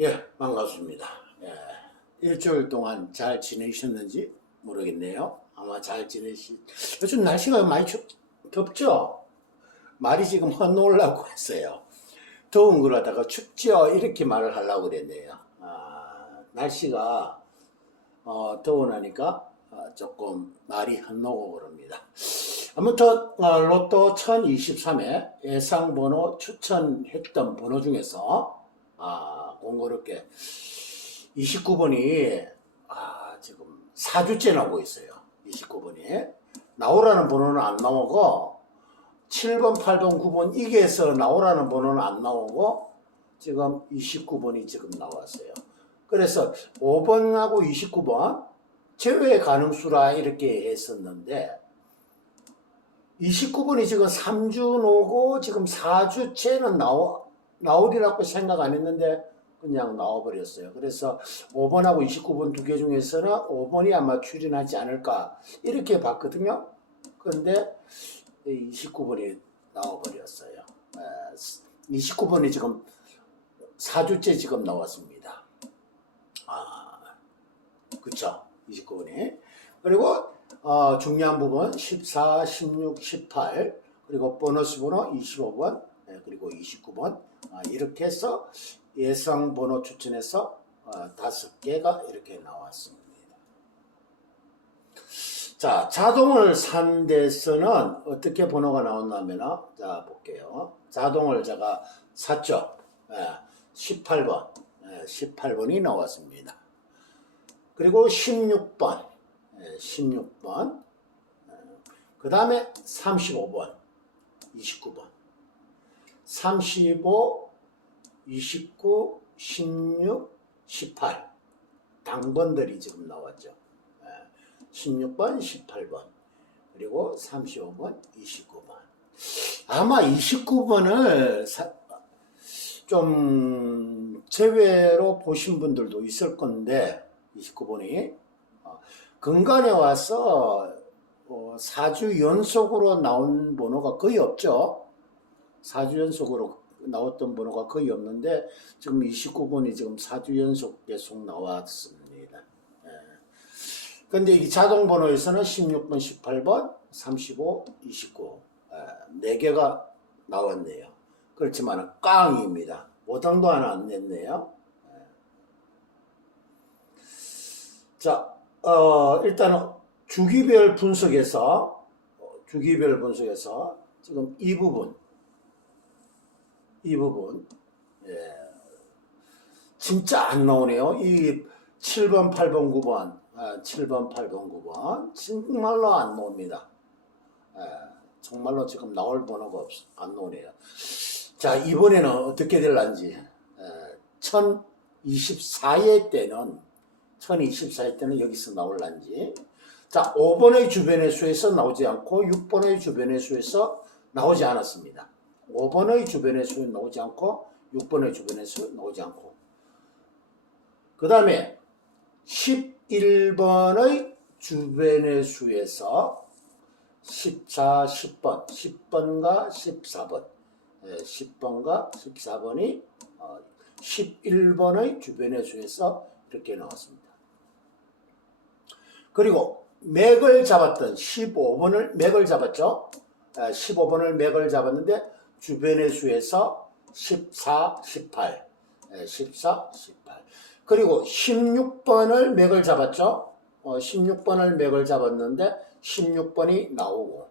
예, 반갑습니다. 예, 일주일 동안 잘 지내셨는지 모르겠네요. 아마 잘 지내시. 요즘 날씨가 많이 춥, 덥죠? 말이 지금 헛놀라고 했어요. 더운 걸 하다가 춥죠? 이렇게 말을 하려고 그랬네요. 아, 날씨가 어, 더워 나니까 어, 조금 말이 헛노고 그럽니다. 아무튼 어, 로또 1023회 예상 번호 추천했던 번호 중에서 아, 공교롭게 29번이 아, 지금 4주째 나오고 있어요. 29번이. 나오라는 번호는 안 나오고 7번, 8번, 9번 이게서 나오라는 번호는 안 나오고 지금 29번이 지금 나왔어요. 그래서 5번하고 29번 제외 가능수라 이렇게 했었는데 29번이 지금 3주 오고 지금 4주째는 나오, 나오리라고 생각 안 했는데 그냥 나와버렸어요. 그래서 5번하고 29번 두 개 중에서는 5번이 아마 출연하지 않을까 이렇게 봤거든요. 근데 29번이 나와버렸어요. 29번이 지금 4주째 지금 나왔습니다. 아, 그쵸. 29번이. 그리고 어, 중요한 부분 14, 16, 18 그리고 보너스 번호 25번 네, 그리고 29번 아, 이렇게 해서 예상 번호 추천해서 어, 다섯 개가 이렇게 나왔습니다. 자 자동을 산 데서는 어떻게 번호가 나왔냐면 자 볼게요. 자동을 제가 샀죠. 예, 18번 예, 18번이 나왔습니다. 그리고 16번 16번 그 다음에 35번 29번 35 29 16 18 당번들이 지금 나왔죠. 16번 18번. 그리고 35번 29번. 아마 29번을 좀 제외로 보신 분들도 있을 건데 29번이. 근간에 와서 어, 4주 연속으로 나온 번호가 거의 없죠. 4주 연속으로 나왔던 번호가 거의 없는데 지금 29번이 지금 4주 연속 계속 나왔습니다. 예. 근데 이 자동 번호에서는 16번, 18번, 35, 29 예, 4개가 나왔네요. 그렇지만 깡입니다. 보상도 하나 안 냈네요. 예. 자, 어, 일단 주기별 분석에서 어, 주기별 분석에서 지금 이 부분 이 부분. 예, 진짜 안 나오네요. 이 7번, 8번, 9번. 아, 7번, 8번, 9번. 정말로 안 나옵니다. 예, 정말로 지금 나올 번호가 없, 안 나오네요. 자 이번에는 어떻게 될란지. 예, 1024회 때는 1024회 때는 여기서 나올란지. 자 5번의 주변의 수에서 나오지 않고 6번의 주변의 수에서 나오지 않았습니다 5번의 주변의 수 나오지 않고 6번의 주변의 수 나오지 않고 그 다음에 11번의 주변의 수에서 14, 10번 10번과 14번 10번과 14번이 11번의 주변의 수에서 이렇게 나왔습니다. 그리고 맥을 잡았던 15번을 맥을 잡았죠. 15번을 맥을 잡았는데 주변의 수에서 14, 18, 14, 18. 그리고 16번을 맥을 잡았죠. 16번을 맥을 잡았는데 16번이 나오고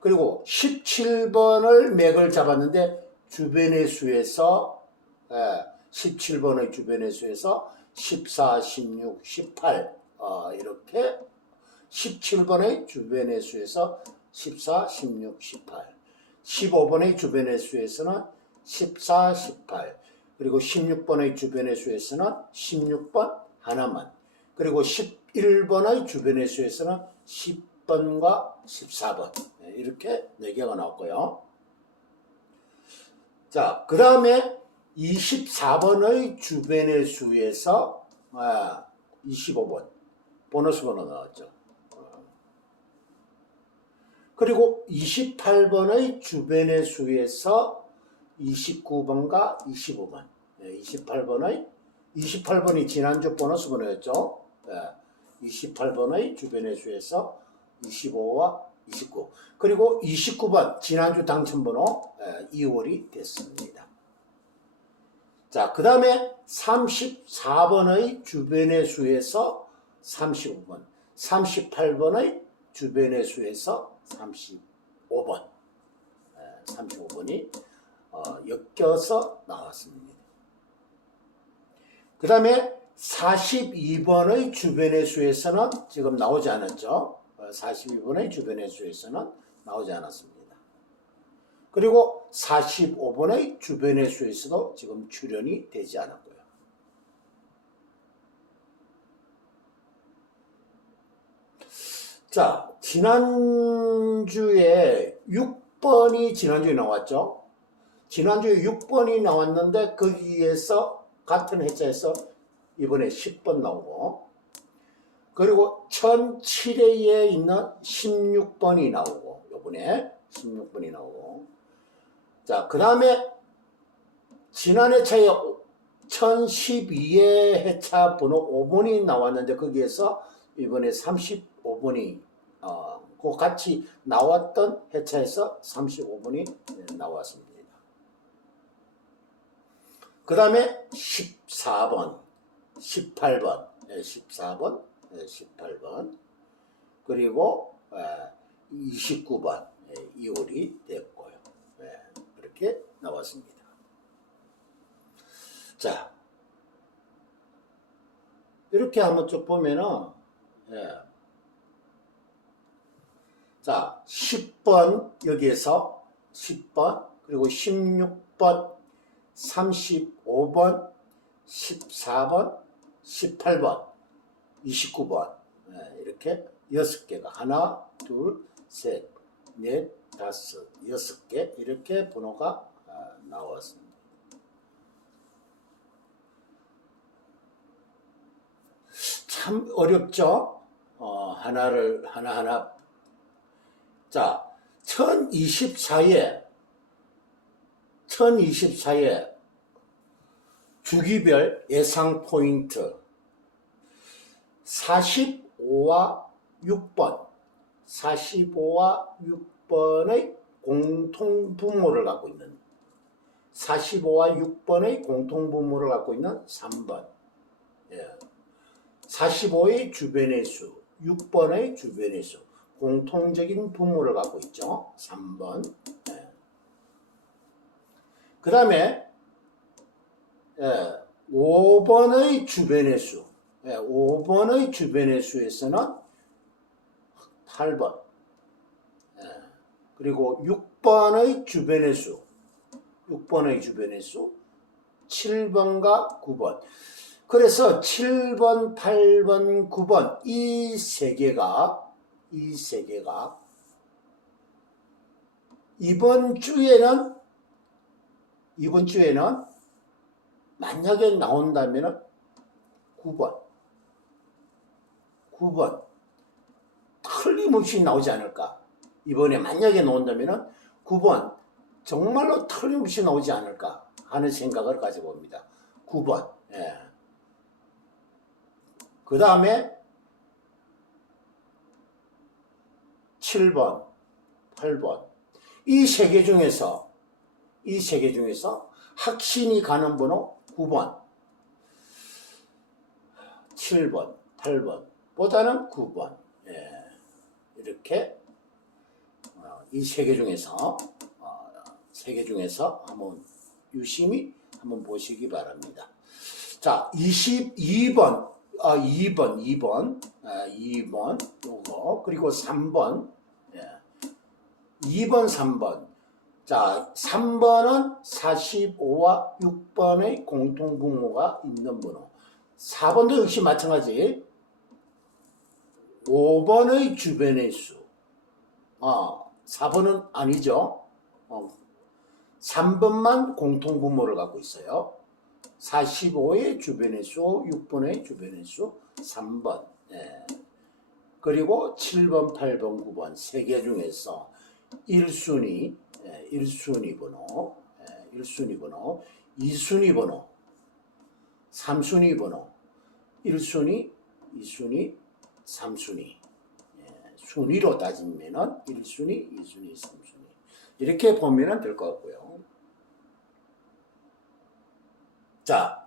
그리고 17번을 맥을 잡았는데 주변의 수에서 17번의 주변의 수에서 14, 16, 18 어, 이렇게 17번의 주변의 수에서 14, 16, 18 15번의 주변의 수에서는 14, 18 그리고 16번의 주변의 수에서는 16번 하나만 그리고 11번의 주변의 수에서는 10번과 14번 이렇게 4개가 나왔고요. 자, 그 다음에 24번의 주변의 수에서 아, 25번 보너스 번호 나왔죠. 그리고 28번의 주변의 수에서 29번과 25번 28번의 28번이 지난주 보너스 번호였죠. 예, 28번의 주변의 수에서 25와 29 그리고 29번 지난주 당첨번호 예, 2월이 됐습니다. 자, 그 다음에 34번의 주변의 수에서 35번, 38번의 주변의 수에서 35번, 35번이 어, 엮여서 나왔습니다. 그 다음에 42번의 주변의 수에서는 지금 나오지 않았죠. 42번의 주변의 수에서는 나오지 않았습니다. 그리고 45번의 주변의 수에서도 지금 출연이 되지 않았고요. 자, 지난주에 6번이 지난주에 나왔죠. 지난주에 6번이 나왔는데 거기에서 같은 회차에서 이번에 10번 나오고 그리고 1007회에 있는 16번이 나오고 요번에 16번이 나오고 자, 그 다음에 지난 회차에 1012회 회차 번호 5번이 나왔는데 거기에서 이번에 35번이 어, 그 같이 나왔던 회차에서 35번이 나왔습니다. 그 다음에 14번, 18번, 14번, 18번, 그리고 29번, 2월이 됐고요. 이렇게 나왔습니다. 자, 이렇게 한번 쭉 보면은, 예. 자, 10번, 여기에서 10번, 그리고 16번, 35번, 14번, 18번, 29번 예, 이렇게 여섯 개가 하나, 둘, 셋, 넷, 다섯, 여섯 개 이렇게 번호가 아, 나왔습니다. 참 어렵죠? 어, 하나를 하나하나 자, 1024에 1024에 주기별 예상 포인트 45와 6번 45와 6번의 공통 분모를 갖고 있는 45와 6번의 공통 분모를 갖고 있는 3번 예. 45의 주변의 수 6번의 주변의 수 공통적인 분모를 갖고 있죠 3번 예. 그 다음에 예, 5번의 주변의 수. 예, 5번의 주변의 수에서는 8번. 예, 그리고 6번의 주변의 수. 6번의 주변의 수. 7번과 9번. 그래서 7번, 8번, 9번 이 세 개가 이세 개가 이번 주에는 이번 주에는 만약에 나온다면 9번. 9번. 틀림없이 나오지 않을까. 이번에 만약에 나온다면 9번. 정말로 틀림없이 나오지 않을까 하는 생각을 가지고 옵니다. 9번. 예. 그 다음에 7번, 8번. 이 세 개 중에서, 이 세 개 중에서 확신이 가는 번호 9번, 7번, 8번 보다는 9번. 예. 이렇게 어, 이세 개 중에서 어, 세개 중에서 한번 유심히 한번 보시기 바랍니다. 자, 22번, 아, 2번, 2번, 아, 2번, 요거, 그리고 3번, 예. 2번, 3번. 자, 3번은 45와 6번의 공통분모가 있는 번호. 4번도 역시 마찬가지. 5번의 주변의 수. 어, 4번은 아니죠. 어, 3번만 공통분모를 갖고 있어요. 45의 주변의 수, 6번의 주변의 수, 3번. 예. 그리고 7번, 8번, 9번 세 개 중에서 1순위, 예, 1순위 번호, 예, 1순위 번호, 2순위 번호, 3순위 번호. 1순위, 2순위, 3순위. 예, 순위로 따지면은 1순위, 2순위, 3순위. 이렇게 보면 될 것 같고요. 자,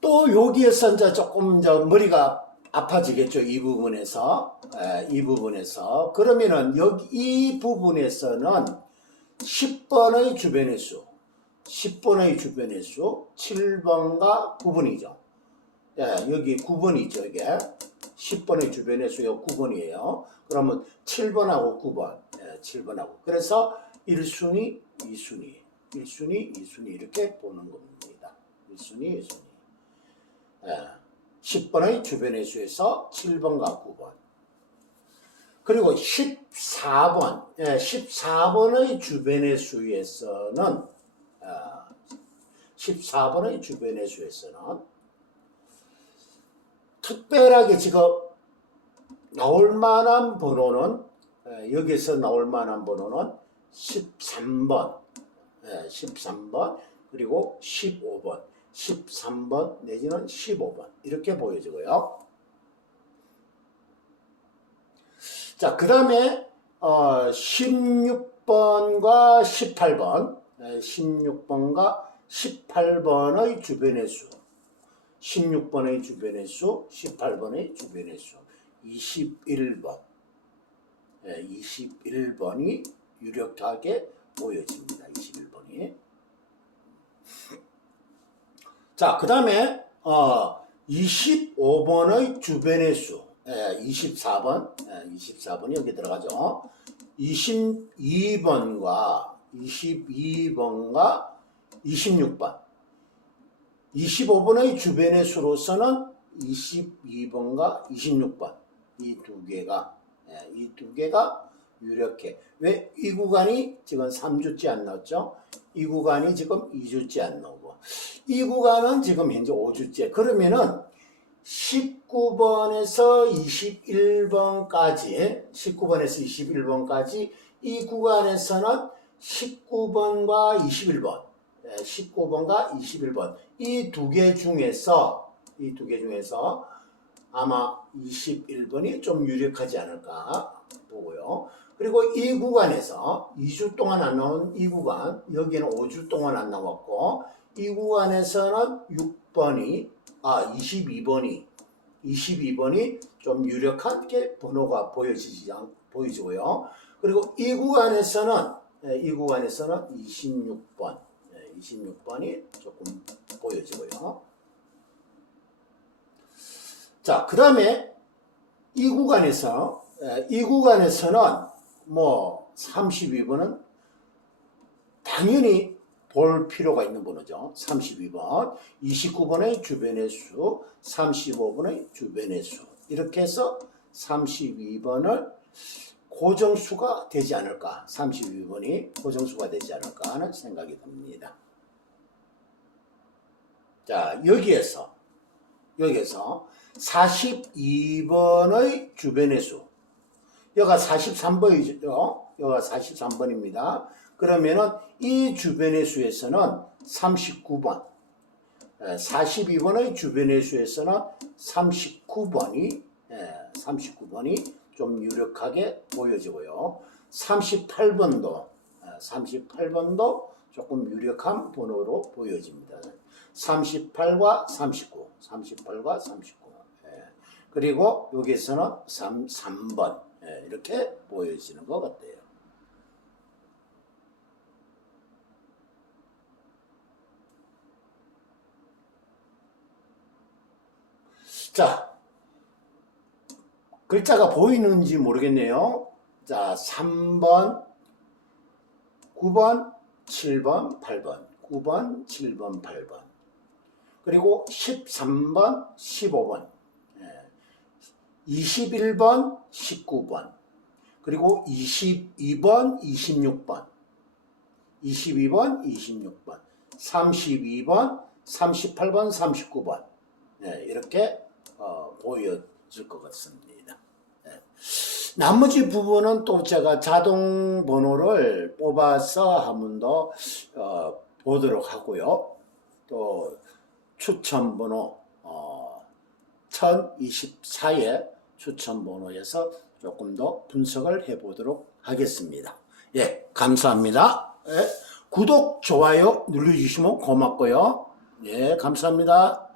또 여기에서 이제 조금 이제 머리가 아파지겠죠. 이 부분에서. 에, 이 부분에서. 그러면은 여기 이 부분에서는 10번의 주변의 수, 10번의 주변의 수, 7번과 9번이죠. 예, 여기 9번이죠, 이게. 10번의 주변의 수가 9번이에요. 그러면 7번하고 9번, 예, 7번하고. 그래서 1순위, 2순위, 1순위, 2순위 이렇게 보는 겁니다. 1순위, 2순위. 예, 10번의 주변의 수에서 7번과 9번. 그리고 14번, 예, 14번의 주변의 수에서는, 아, 14번의 주변의 수에서는 특별하게 지금 나올 만한 번호는, 예, 여기서 나올 만한 번호는 13번, 예, 13번, 그리고 15번, 13번 내지는 15번 이렇게 보여지고요. 자, 그 다음에 어, 16번과 18번, 16번과 18번의 주변의 수, 16번의 주변의 수, 18번의 주변의 수, 21번, 21번이 유력하게 보여집니다. 21번이. 자, 그 다음에 어, 25번의 주변의 수, 예, 24번, 예, 24번이 여기 들어가죠. 22번과 22번과 26번. 25번의 주변의 수로서는 22번과 26번. 이 두 개가, 예, 이두 개가 유력해. 왜 이 구간이 지금 3주째 안 나왔죠? 이 구간이 지금 2주째 안 나오고. 이 구간은 지금 현재 5주째. 그러면은 19번에서 21번까지, 19번에서 21번까지 이 구간에서는 19번과 21번, 19번과 21번 이 두 개 중에서 이 두 개 중에서 아마 21번이 좀 유력하지 않을까 보고요. 그리고 이 구간에서 2주 동안 안 나온 이 구간, 여기는 5주 동안 안 나왔고, 이 구간에서는 6번이, 아, 22번이, 22번이 좀 유력하게 번호가 보여지지, 않- 보여지고요. 그리고 이 구간에서는, 예, 이 구간에서는 26번, 26번이 조금 보여지고요. 자, 그 다음에 이 구간에서, 에, 이 구간에서는 뭐 32번은 당연히 볼 필요가 있는 번호죠. 32번, 29번의 주변의 수, 35번의 주변의 수. 이렇게 해서 32번을 고정수가 되지 않을까. 32번이 고정수가 되지 않을까 하는 생각이 듭니다. 자, 여기에서, 여기에서 42번의 주변의 수. 여가 43번이죠. 여가 43번입니다. 그러면은 이 주변의 수에서는 39번, 42번의 주변의 수에서는 39번이, 39번이 좀 유력하게 보여지고요. 38번도, 38번도 조금 유력한 번호로 보여집니다. 38과 39, 38과 39. 예. 그리고 여기서는 3, 3번 예, 이렇게 보여지는 것 같아요. 자, 글자가 보이는지 모르겠네요. 자, 3번, 9번, 7번, 8번. 9번, 7번, 8번. 그리고 13번, 15번. 21번, 19번. 그리고 22번, 26번. 22번, 26번. 32번, 38번, 39번. 네, 이렇게 어, 보여질 것 같습니다. 네. 나머지 부분은 또 제가 자동 번호를 뽑아서 한 번 더 어, 보도록 하고요. 또 추천 번호 어, 1024의 추천 번호에서 조금 더 분석을 해 보도록 하겠습니다. 예, 감사합니다. 예, 구독, 좋아요 눌러주시면 고맙고요. 예, 감사합니다.